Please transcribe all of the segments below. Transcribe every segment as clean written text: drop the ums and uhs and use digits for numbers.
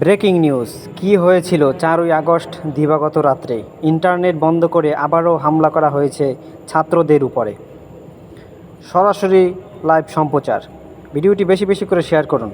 Breaking news, কী হয়েছিল 4ই August দিবাগত রাত্রে? ইন্টারনেট বন্ধ করে আবারও হামলা করা হয়েছে ছাত্রদের উপরে। সরাসরি লাইভ সম্প্রচার। ভিডিওটি বেশি বেশি করে শেয়ার করুন।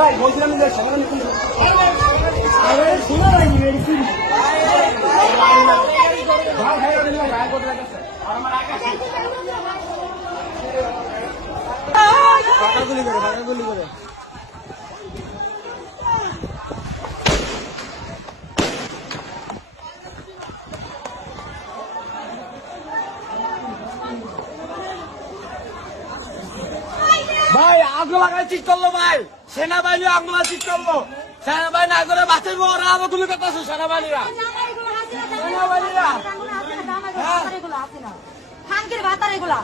ভাই বলছিলাম যে সেখানে শোনা যায়নি মেডিসিন গুলি করে ভাই আগুন লাগাইছিস করলো ভাই সেনাবাহিনী আগুন লাগাইছিস করলো সেনাবাহিনী আগুনে বাঁচাইবো ওরা আবার তুমি কথা আছো সেনাবাহিনীরা খানকির ভাতার এগুলা